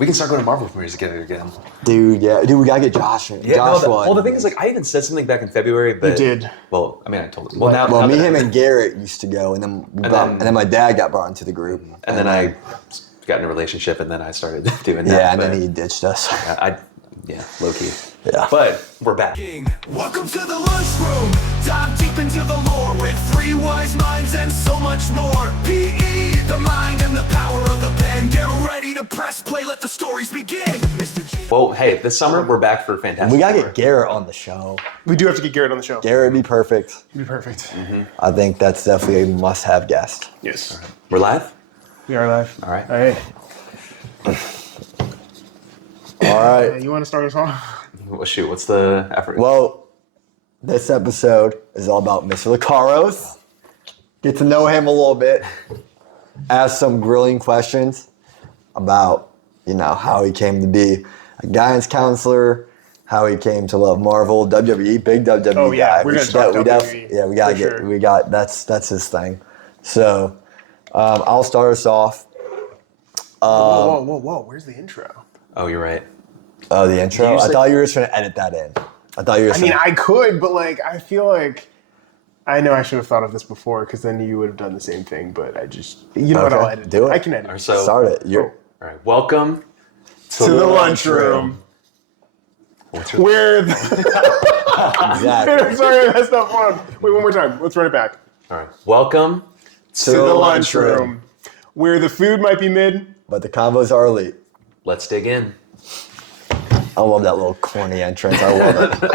We can start going to Marvel premieres together again. Dude, yeah. Dude, we gotta get Josh. Yeah, Josh well, the thing is, like, I even said something back in February, but... You did. Well, I mean, I told him. Well, me, him, and Garrett used to go, and then my dad got brought into the group. And then I got in a relationship, and then I started doing that. Yeah, and then he ditched us. Yeah, low-key. Yeah. But we're back. Welcome to the Lunchroom. Dive deep into the lore with 3 wise minds and so much more. PE, the mind and the power of the pen. Get ready to press play, let the stories begin. Mr. G. Well, hey, this summer we're back for Fantastic We gotta Four. get Garrett on the show. We do have to get Garrett on the show. Garrett would be perfect. It'd be perfect. I think that's definitely a must-have guest. Yes. We're live? We are live. All right. All right. All right. You want to start us off? Well, shoot, what's the effort? Well, this episode is all about Mr. Lecaros. Get to know him a little bit. Ask some grilling questions about, how he came to be a guidance counselor, how he came to love Marvel, WWE, big WWE Oh, yeah. guy. We're going to talk WWE. That's his thing. So, I'll start us off. Whoa. Where's the intro? Oh, you're right. Oh, the intro? I thought you were just going to edit that in. I could, but I feel like I know I should have thought of this before because then you would have done the same thing. But I just, what? I'll edit. Do it. I can edit. All right, so, Start it. All right. Welcome to the Lunchroom. Where? Exactly. Sorry, that's not fun. Wait, one more time. Let's run it back. All right. Welcome To the Lunchroom, where the food might be mid, but the combos are elite. Let's dig in. I love that little corny entrance. I love it.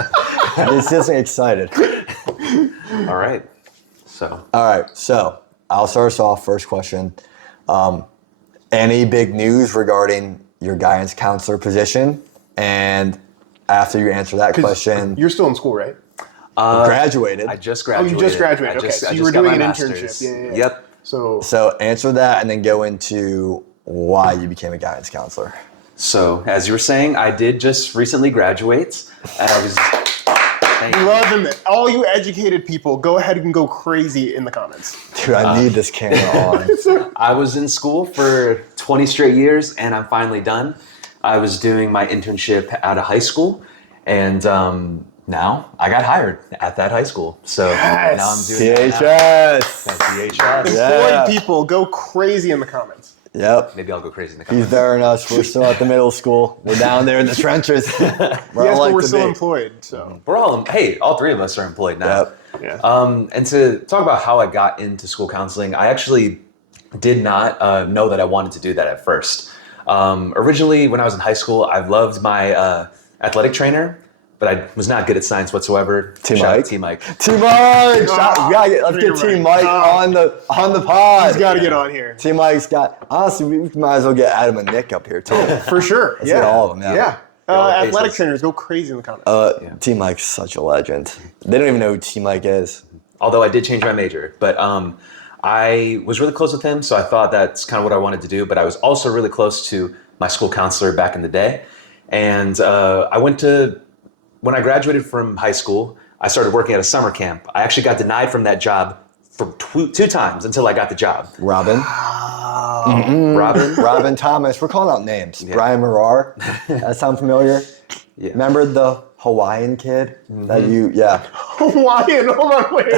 It's just excited. All right. All right. So I'll start us off. First question. Any big news regarding your guidance counselor position? And after you answer that question, you're still in school, right? graduated. I just graduated. Oh, you just graduated. Okay, so you were doing an internship. Yeah. Yep. So answer that and then go into why you became a guidance counselor. So, as you were saying, I did just recently graduate, and I was... Love him. All you educated people, go ahead and go crazy in the comments. Dude, I need this camera on. I was in school for 20 straight years, and I'm finally done. I was doing my internship out of high school, and now I got hired at that high school. So Yes. now I'm doing CHS. CHS. Employed people, go crazy in the comments. Yep. Maybe I'll go crazy in the He's comments. better than us. We're still at the middle school. We're down there in the trenches. Yes, but we're still employed, so. We're all 3 of us are employed now. Yep. Yeah. And to talk about how I got into school counseling, I actually did not know that I wanted to do that at first. Originally, when I was in high school, I loved my athletic trainer, but I was not good at science whatsoever. T-Mike? Shout out T-Mike. T-Mike! Let's get T-Mike on the pod. He's got to get on here. T-Mike's got... Honestly, we might as well get Adam and Nick up here, too. For sure. Let's get all of them, yeah. all the Athletic faces. trainers, go crazy in the comments. T-Mike's such a legend. They don't even know who T-Mike is. Although I did change my major, but I was really close with him, so I thought that's kind of what I wanted to do. But I was also really close to my school counselor back in the day. And when I graduated from high school, I started working at a summer camp. I actually got denied from that job for two times until I got the job. Robin. Robin Thomas. We're calling out names. Yeah. Brian Marar. That sound familiar? Yeah. Remember the Hawaiian kid? That Hawaiian, hold on, wait.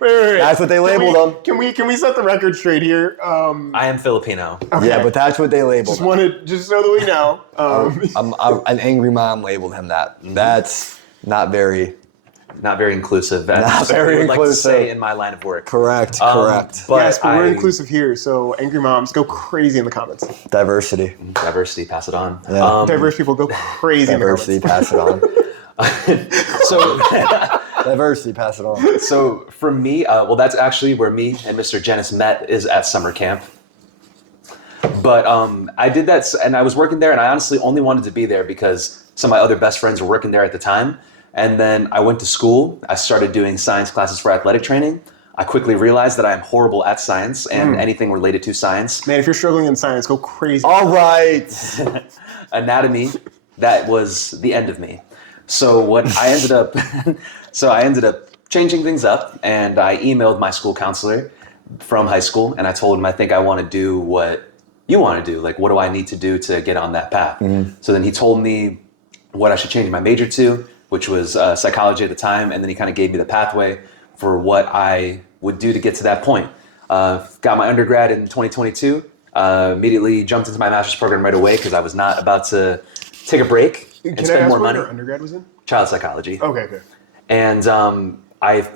That's what they labeled him. Can we set the record straight here? I am Filipino. Okay. Yeah, but that's what they labeled him. Just so that we know. An angry mom labeled him that. That's not very inclusive. Not very I would like to inclusive. say in my line of work. correct. But Yes, but we're inclusive here, so angry moms, go crazy in the comments. Diversity. Diversity, pass it on. Yeah. Diverse people, go crazy Diversity, in the comments. pass it on. So, Diversity, pass it on. so for me, that's actually where me and Mr. Janice met, is at summer camp. But I did that, and I was working there, and I honestly only wanted to be there because some of my other best friends were working there at the time. And then I went to school. I started doing science classes for athletic training. I quickly realized that I am horrible at science and anything related to science. Man, if you're struggling in science, go crazy. All right. Anatomy, that was the end of me. So what I ended up changing things up, and I emailed my school counselor from high school, and I told him I think I want to do what you want to do? Like, what do I need to do to get on that path? So then he told me what I should change my major to, which was psychology at the time. And then he kind of gave me the pathway for what I would do to get to that point. Got my undergrad in 2022, immediately jumped into my master's program right away because I was not about to take a break and Can I spend ask more what money. your undergrad was in? Child psychology. Okay. And I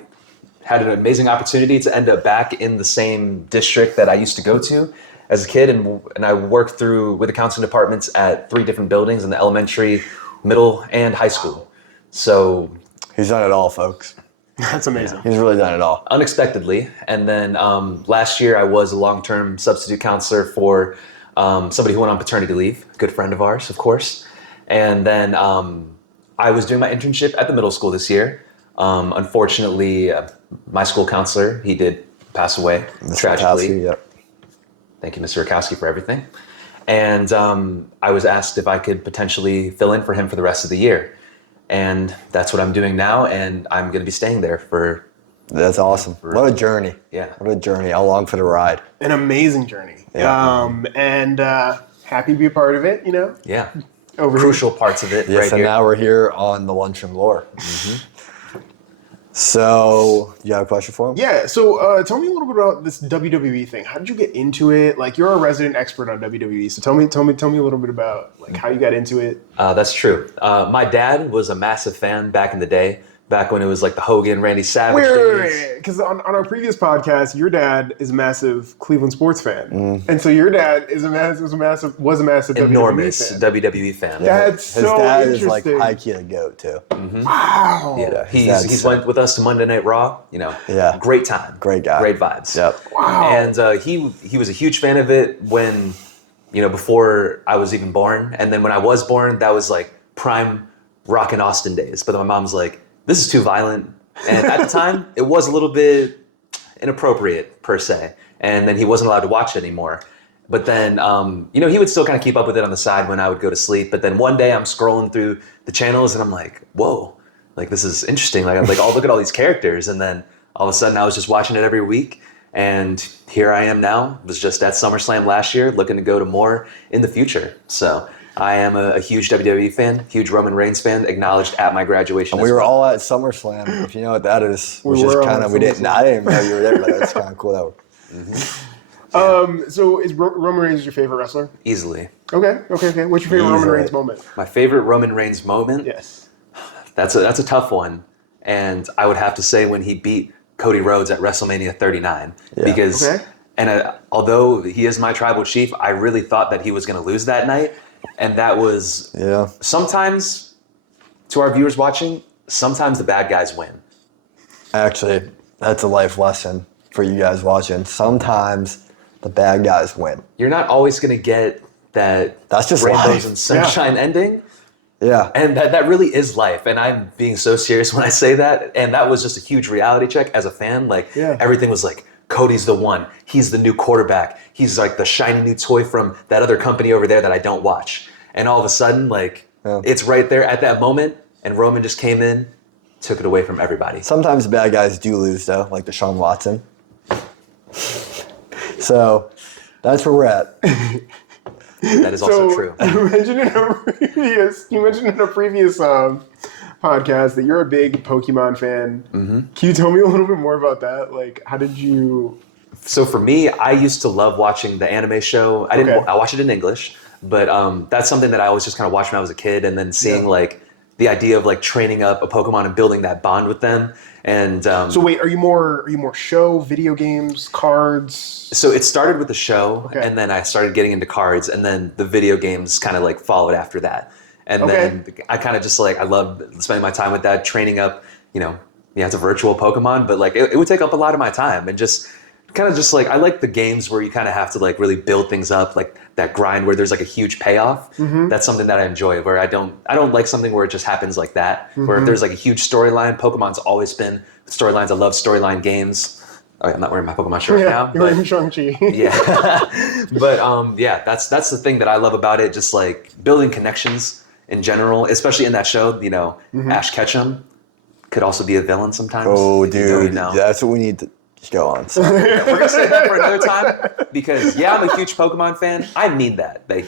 had an amazing opportunity to end up back in the same district that I used to go to as a kid. And I worked through with the counseling departments at 3 different buildings in the elementary, middle, and high school. So He's done it all, folks. That's amazing. He's really done it all. unexpectedly. And then last year I was a long-term substitute counselor for somebody who went on paternity leave, a good friend of ours, of course. And then I was doing my internship at the middle school this year. Unfortunately, my school counselor, he did pass away tragically. Rakowski, yep. Thank you, Mr. Rakowski, for everything. And I was asked if I could potentially fill in for him for the rest of the year. And that's what I'm doing now, and I'm going to be staying there for... That's awesome. What a journey. Yeah. What a journey. Along for the ride. An amazing journey. Yeah. And happy to be a part of it, Yeah. Over Crucial parts of it Yes, right and here. now we're here on the Lunchroom Lore. So, you have a question for him? Yeah, so tell me a little bit about this WWE thing. How did you get into it? Like, you're a resident expert on WWE, so tell me a little bit about like how you got into it. That's true. My dad was a massive fan back in the day, back when it was like the Hogan, Randy Savage days. Because on our previous podcast, your dad is a massive Cleveland sports fan, and so your dad was a massive Enormous WWE fan. WWE fan. That's His so dad is like interesting. high key to goat too. Wow. Yeah, his dad's he's sick. went with us to Monday Night Raw. Yeah. Great time, Great guy. great vibes. Yep. Wow. And he was a huge fan of it when, before I was even born. And then when I was born, that was like prime Rock and Austin days. But then my mom's like, "This is too violent." And at the time, it was a little bit inappropriate per se. And then he wasn't allowed to watch it anymore. But then, he would still kind of keep up with it on the side when I would go to sleep. But then one day I'm scrolling through the channels and I'm like, whoa, like this is interesting. Like I'm like, oh, look at all these characters. And then all of a sudden I was just watching it every week. And here I am now. Was just at SummerSlam last year, looking to go to more in the future. So I am a huge WWE fan, huge Roman Reigns fan, acknowledged at my graduation. And we were all at SummerSlam, if you know what that is. We Which is were all kind at of, I didn't know you were there, but that's kind of cool. So is Roman Reigns your favorite wrestler? Easily. Okay. What's your favorite Roman Easily. Reigns moment? My favorite Roman Reigns moment? Yes. That's a tough one. And I would have to say when he beat Cody Rhodes at WrestleMania 39. Yeah. Because, Okay. and although he is my tribal chief, I really thought that he was going to lose that night. And that was sometimes, to our viewers watching, sometimes the bad guys win. Actually, that's a life lesson for you guys watching. Sometimes the bad guys win. You're not always going to get that That's just rainbows life. and sunshine ending. Yeah. And that really is life. And I'm being so serious when I say that. And that was just a huge reality check as a fan. Like, everything was like, Cody's the one. He's the new quarterback. He's like the shiny new toy from that other company over there that I don't watch. And all of a sudden, it's right there at that moment. And Roman just came in, took it away from everybody. Sometimes bad guys do lose, though, like Deshaun Watson. So that's where we're at. That is also true. You mentioned in a previous podcast that you're a big Pokemon fan. Mm-hmm. Can you tell me a little bit more about that? Like, how did you? So for me, I used to love watching the anime show. I watch it in English, but that's something that I always just kind of watched when I was a kid, and then seeing like the idea of like training up a Pokemon and building that bond with them. And So wait, are you more show, video games, cards? so it started with the show, Okay. and then I started getting into cards, and then the video games kind of like followed after that. And then I kind of just I loved spending my time with that, training up, it's a virtual Pokemon, but like it would take up a lot of my time, and just kind of just I like the games where you kind of have to like really build things up, like that grind where there's like a huge payoff. That's something that I enjoy, where I don't like something where it just happens like that, where if there's like a huge storyline. Pokemon's always been storylines. I love storyline games. Oh, I'm not wearing my Pokemon shirt now. You're wearing Shang-Chi. Yeah. But that's the thing that I love about it, just like building connections in general, especially in that show. Ash Ketchum could also be a villain sometimes. Oh, If you know, dude, that's what we need to Just go on. So. We're gonna save that for another time because I'm a huge Pokemon fan. I mean that. Like,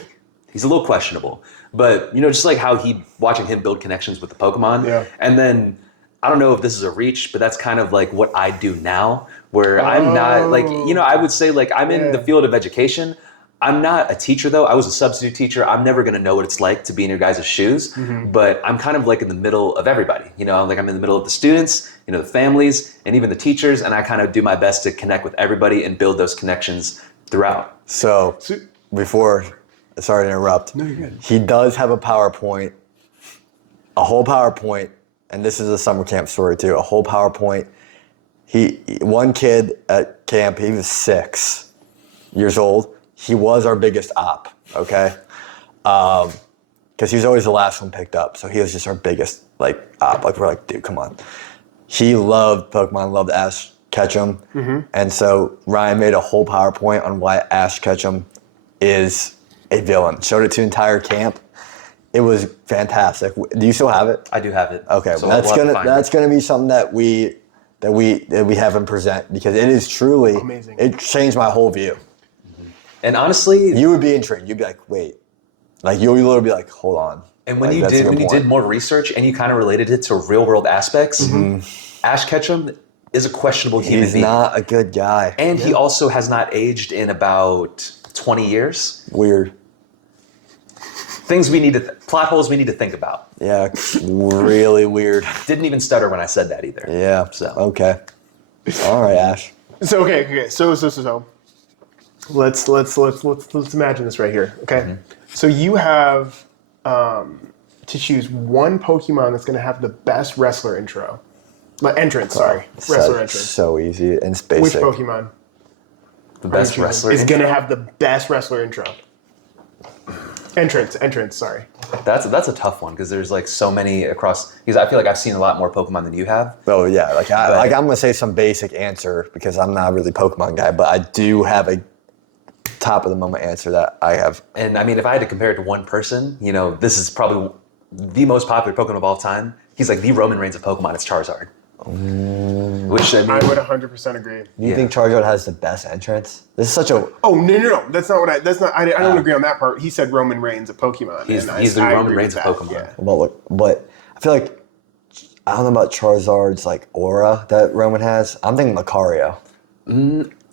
he's a little questionable, but just like how watching him build connections with the Pokemon, and then I don't know if this is a reach, but that's kind of like what I do now, where I'm not like I would say like I'm in the field of education. I'm not a teacher though. I was a substitute teacher. I'm never going to know what it's like to be in your guys' shoes, but I'm kind of like in the middle of everybody, like I'm in the middle of the students, the families and even the teachers. And I kind of do my best to connect with everybody and build those connections throughout. So before, sorry to interrupt. No, you're good. He does have a PowerPoint, a whole PowerPoint. And this is a summer camp story too, a whole PowerPoint. One kid at camp, he was 6 years old. He was our biggest op, okay? Because he was always the last one picked up. So he was just our biggest op. Like we're like, dude, come on. He loved Pokemon, loved Ash Ketchum. And so Ryan made a whole PowerPoint on why Ash Ketchum is a villain. Showed it to entire camp. It was fantastic. Do you still have it? I do have it. Okay, so that's gonna be something that we have him present because it is truly amazing. It changed my whole view. And honestly, You would be intrigued. You'd be like, wait. Like, you'll literally be like, hold on. and when you did more research and you kind of related it to real world aspects, Ash Ketchum is a questionable human He's being. not a good guy. And he also has not aged in about 20 years. Weird. Things plot holes we need to think about. Yeah, really weird. Didn't even stutter when I said that either. Yeah. So. Okay. All right, Ash. So okay. So let's imagine this right here. Okay. So you have to choose one Pokemon that's going to have the best wrestler entrance. Sorry, wrestler entrance. So easy and Which basic. Pokemon The best wrestler. is going to have the best wrestler entrance? Sorry. That's a tough one because there's like so many across. Because I feel like I've seen a lot more Pokemon than you have. Oh yeah, I'm gonna say some basic answer because I'm not really a Pokemon guy, but I do have a top of the moment answer that I have. And I mean, if I had to compare it to one person, this is probably the most popular Pokemon of all time. He's like the Roman Reigns of Pokemon. It's Charizard. Which I would 100% agree. Do you think Charizard has the best entrance? This is such a. Oh no! That's not what I. That's not. I don't agree on that part. He said Roman Reigns of Pokemon. He's the Roman Reigns of Pokemon. Yeah. But I feel like I don't know about Charizard's aura that Roman has. I'm thinking Lucario.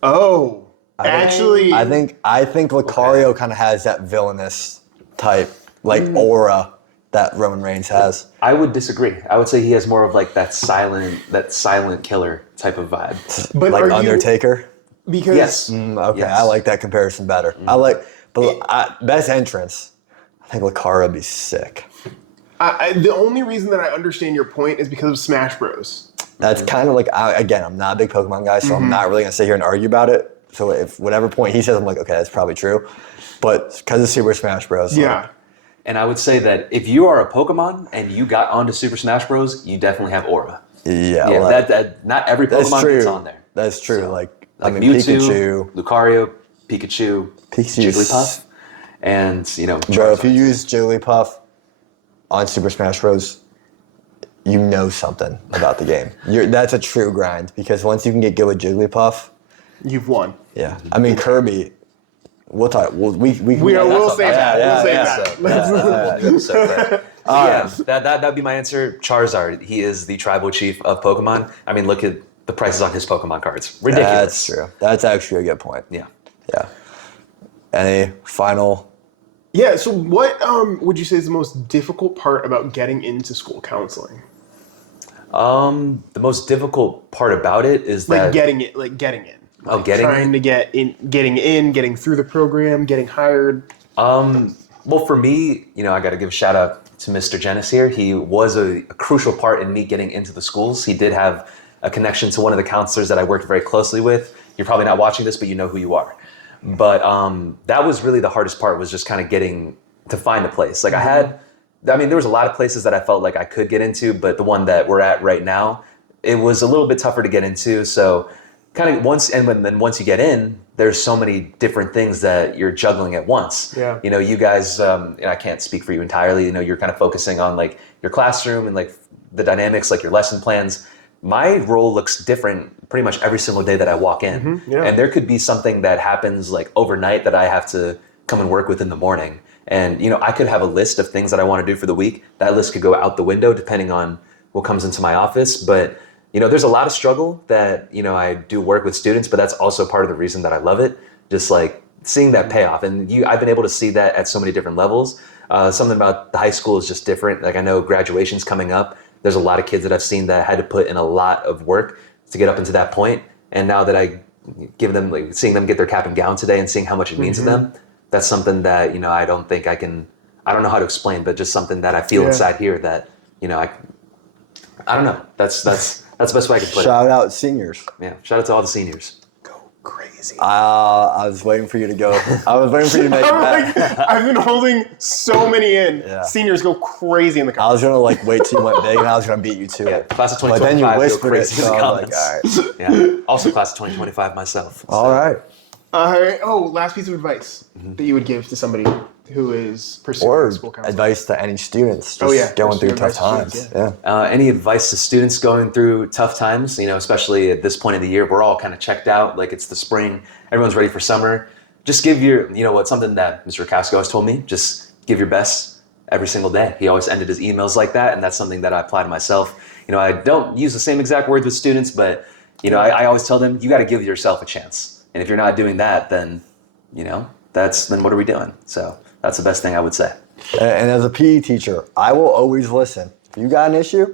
Oh, actually, I think Lucario kind of has that villainous type aura that Roman Reigns has. I would disagree. I would say he has more of like that silent killer type of vibe. But Like are Undertaker. because Yes. Okay, Yes. I like that comparison better. Best entrance. I think Lucario would be sick. the only reason that I understand your point is because of Smash Bros. That's kind of again, I'm not a big Pokemon guy, so I'm not really gonna sit here and argue about it. So if whatever point he says, I'm like, okay, that's probably true. But because of Super Smash Bros. Yeah. And I would say that if you are a Pokemon and you got onto Super Smash Bros, you definitely have aura. Yeah, Yeah, well, that not every that's Pokemon true. gets on there. That's true. So, like Mewtwo, Lucario, Pikachu, Pikachu's- Jigglypuff, and Bro, if Charizard. you use Jigglypuff on Super Smash Bros., you know something about the game. That's a true grind because once you can get good with Jigglypuff, You've won. yeah. I mean Kirby. We'll talk. We'll say that. Yeah, We'll say yeah. that. That'd be my answer. Charizard. He is the tribal chief of Pokemon. I mean, look at the prices on his Pokemon cards. Ridiculous. That's true. That's actually a good point. Yeah. Yeah. Any final? Yeah. So, what would you say is the most difficult part about getting into school counseling? The most difficult part about it is that Getting in. Oh, getting trying to getting through the program, getting hired. Well, for me, I got to give a shout out to Mr. Jenis here. He was a crucial part in me getting into the schools. He did have a connection to one of the counselors that I worked very closely with. You're probably not watching this, but you know who you are. But that was really the hardest part, was just kind of getting to find a place. There was a lot of places that I felt like I could get into, but the one that we're at right now, it was a little bit tougher to get into. So kind of once you get in, there's so many different things that you're juggling at once. Yeah. You guys, and I can't speak for you entirely, you're kind of focusing on your classroom and the dynamics, your lesson plans. my role looks different pretty much every single day that I walk in. yeah. And there could be something that happens like overnight that I have to come and work with in the morning. And, you know, I could have a list of things that I want to do for the week. That list could go out the window depending on what comes into my office. But, you know, there's a lot of struggle that, you know, I do work with students, but that's also part of the reason that I love it. Just like seeing that payoff. And I've been able to see that at so many different levels. Something about the high school is just different. Like I know graduation's coming up. There's a lot of kids that I've seen that had to put in a lot of work to get up into that point. And now that I give them, like seeing them get their cap and gown today and seeing how much it means to them, that's something that, you know, I don't know how to explain, but just something that I feel inside here that, you know, I don't know. That's the best way I can put it. Shout out seniors. Yeah. Shout out to all the seniors. Crazy. I was waiting for you to go. I was waiting for you to make that. I've been holding so many in. Yeah. Seniors go crazy in the I comments. was gonna like wait till you went big, and I was gonna beat you to Yeah. it. Class of But then you 2025 go whispered it, crazy in so the I was like, comments. all right, Yeah. Also class of 2025 myself. So. all right. Last piece of advice that you would give to somebody who is pursuing Or school counseling. advice to any students just Oh, yeah. going through Advice tough to times. students, Yeah. Any advice to students going through tough times, you know, especially at this point of the year, we're all kind of checked out, like it's the spring, everyone's ready for summer. Just give something that Mr. Casco always told me, just give your best every single day. He always ended his emails like that, and that's something that I apply to myself. You know, I don't use the same exact words with students, but, you know, I always tell them, you got to give yourself a chance. And if you're not doing that, then, you know, then what are we doing? So that's the best thing I would say. And as a PE teacher, I will always listen. If you got an issue,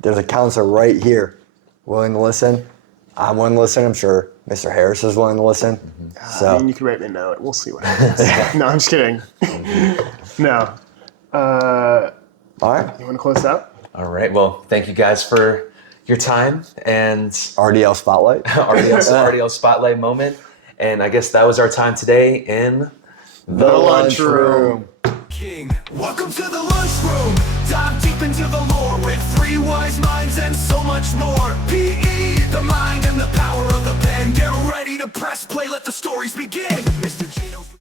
there's a counselor right here willing to listen. I'm willing to listen. I'm sure Mr. Harris is willing to listen. I mean, you could write me a note. We'll see what happens. No, I'm just kidding. No. All right. You want to close out? All right. Well, thank you guys for your time and RDL Spotlight. RDL Spotlight moment. And I guess that was our time today in The Lunchroom. King. Welcome to the lunchroom. Dive deep into the lore with three wise minds and so much more. PE, the mind and the power of the pen. Get ready to press play, let the stories begin.